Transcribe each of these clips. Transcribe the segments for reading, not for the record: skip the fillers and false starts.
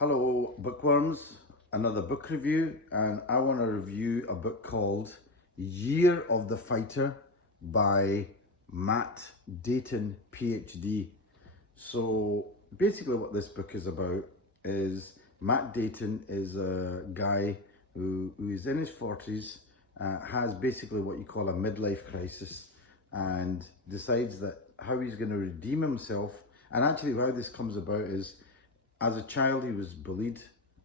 Hello bookworms, another book review, and I want to review a book called Year of the Fighter by Matt Deaton, PhD. So basically what this book is about is Matt Deaton is a guy who is in his 40s, has basically what you call a midlife crisis, and decides that how he's going to redeem himself. And actually how this comes about is, as a child, he was bullied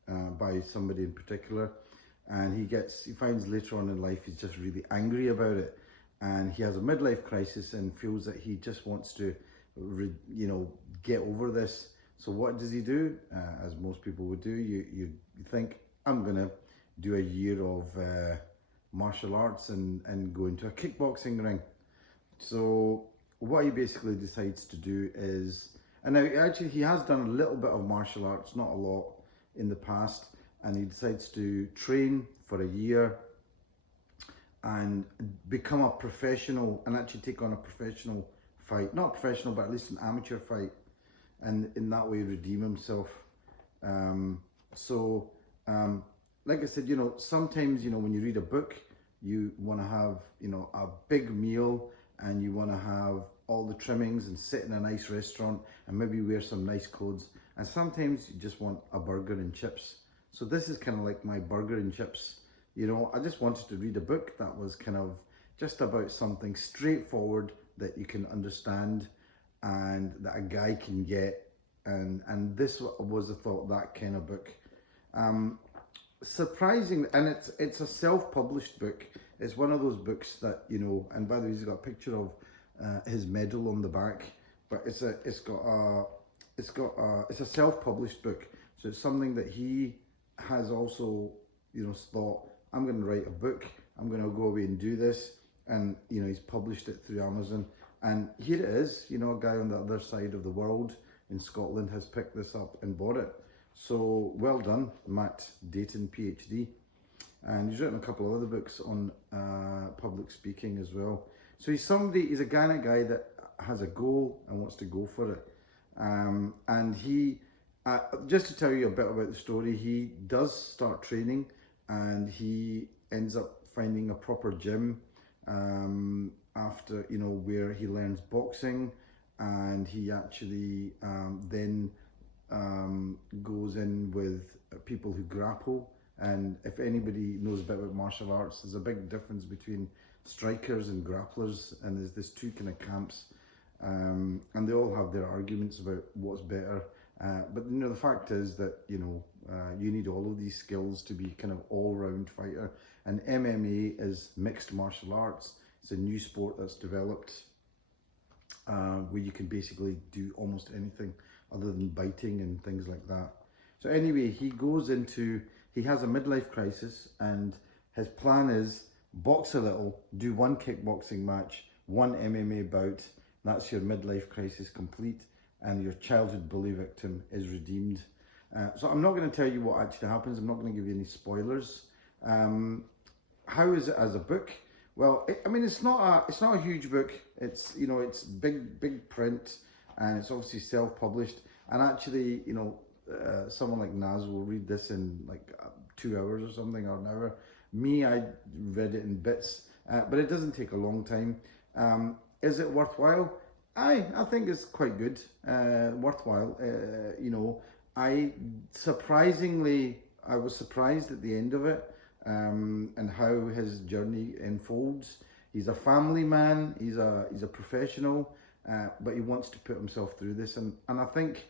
by somebody in particular, and he finds later on in life he's just really angry about it, and he has a midlife crisis and feels that he just wants to, get over this. So what does he do? As most people would do, you think, I'm gonna do a year of martial arts and go into a kickboxing ring. So what he basically decides to do is, and now actually he has done a little bit of martial arts, not a lot in the past, and he decides to train for a year and become a professional and actually take on a professional fight, not professional, but at least an amateur fight, and in that way redeem himself. Like I said, sometimes, when you read a book, you want to have, a big meal, and you want to have all the trimmings and sit in a nice restaurant and maybe wear some nice clothes. And sometimes you just want a burger and chips. So this is kind of like my burger and chips. I just wanted to read a book that was kind of just about something straightforward that you can understand and that a guy can get. And this was, I thought, that kind of book. Surprising, and it's a self-published book. It's one of those books that, and by the way, he's got a picture of his medal on the back, but it's a self-published book. So it's something that he has also, thought, I'm going to write a book, I'm going to go away and do this, and he's published it through Amazon. And here it is, a guy on the other side of the world in Scotland has picked this up and bought it. So well done, Matt Deaton, PhD. And he's written a couple of other books on public speaking as well. So he's a kind of guy that has a goal and wants to go for it. And he, just to tell you a bit about the story, he does start training and he ends up finding a proper gym after, where he learns boxing, and he actually then goes in with people who grapple. And if anybody knows a bit about martial arts, there's a big difference between strikers and grapplers, and there's this two kind of camps, and they all have their arguments about what's better. But the fact is that you need all of these skills to be kind of all-round fighter. And MMA is mixed martial arts. It's a new sport that's developed where you can basically do almost anything other than biting and things like that. So anyway, he has a midlife crisis, and his plan is box a little, do one kickboxing match, one MMA bout. That's your midlife crisis complete, and your childhood bully victim is redeemed. So I'm not going to tell you what actually happens. I'm not going to give you any spoilers. How is it as a book? Well, it's not a huge book. It's it's big print, and it's obviously self-published. And actually, someone like Naz will read this in like 2 hours or something, or an hour. Me, I read it in bits, but it doesn't take a long time. Is it worthwhile? I think it's quite good, worthwhile. I was surprised at the end of it, and how his journey unfolds. He's a family man. He's a professional, but he wants to put himself through this, and I think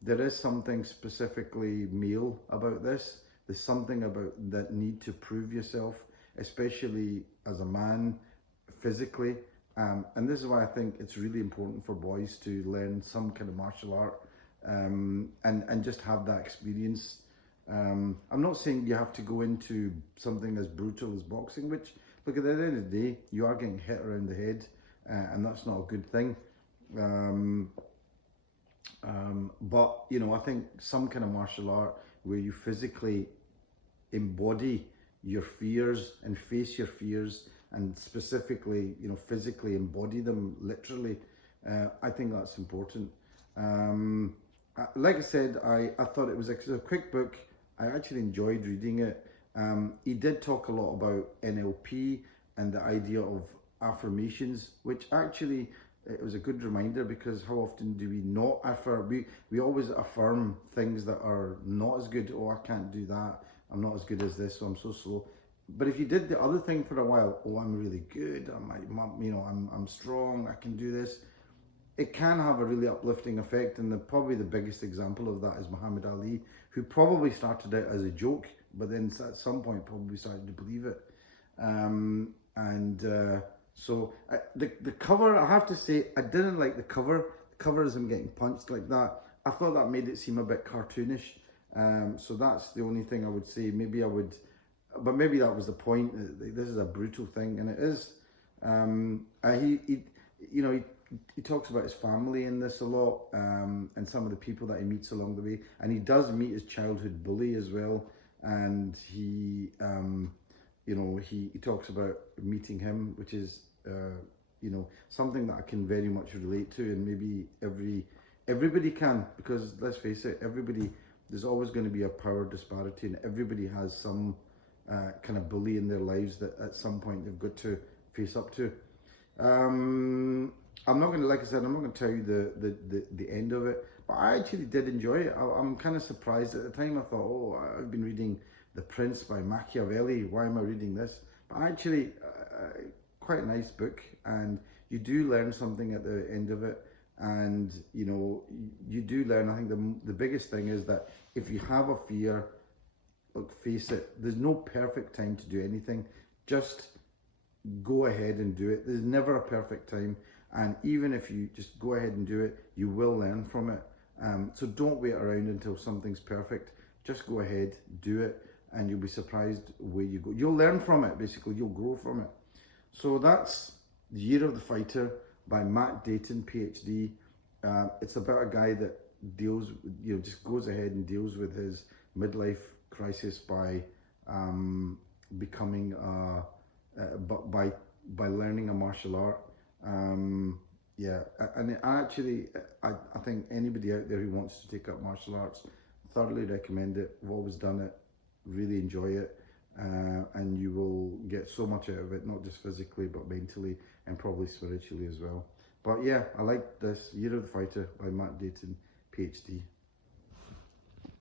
there is something specifically male about this. There's something about that need to prove yourself, especially as a man, physically. And this is why I think it's really important for boys to learn some kind of martial art, and just have that experience. I'm not saying you have to go into something as brutal as boxing, which, look, at the end of the day, you are getting hit around the head, and that's not a good thing. But I think some kind of martial art where you physically embody your fears and face your fears, and specifically, physically embody them literally, I think that's important. like I said, I thought it was a quick book. I actually enjoyed reading it. He did talk a lot about NLP and the idea of affirmations, which actually it was a good reminder, because how often do we not affirm? We always affirm things that are not as good. Oh, I can't do that. I'm not as good as this, so I'm so slow. But if you did the other thing for a while, oh, I'm really good. I'm strong. I can do this. It can have a really uplifting effect, and probably the biggest example of that is Muhammad Ali, who probably started out as a joke, but then at some point probably started to believe it. The cover, I have to say, I didn't like the cover. The cover is him getting punched like that. I thought that made it seem a bit cartoonish. So that's the only thing I would say. But maybe that was the point. This is a brutal thing, and it is. He talks about his family in this a lot, and some of the people that he meets along the way, and he does meet his childhood bully as well, and he talks about meeting him, which is something that I can very much relate to, and maybe everybody can, because let's face it, there's always going to be a power disparity, and everybody has some kind of bully in their lives that at some point they've got to face up to. I'm not going to, like I said, I'm not going to tell you the end of it, but I actually did enjoy it. I'm kind of surprised at the time. I thought, oh, I've been reading The Prince by Machiavelli. Why am I reading this? But actually, quite a nice book, and you do learn something at the end of it. And you do learn. I think the biggest thing is that if you have a fear, look, face it. There's no perfect time to do anything. Just go ahead and do it. There's never a perfect time. And even if you just go ahead and do it, you will learn from it. So don't wait around until something's perfect. Just go ahead, do it, and you'll be surprised where you go. You'll learn from it, basically. You'll grow from it. So that's The Year of the Fighter by Matt Deaton, PhD. It's about a guy that just goes ahead and deals with his midlife crisis by becoming by learning a martial art. And I think anybody out there who wants to take up martial arts, thoroughly recommend it. I've always done it, really enjoy it, and you will get so much out of it, not just physically but mentally and probably spiritually as well. But yeah, I like this Year of the Fighter by Matt Deaton, PhD.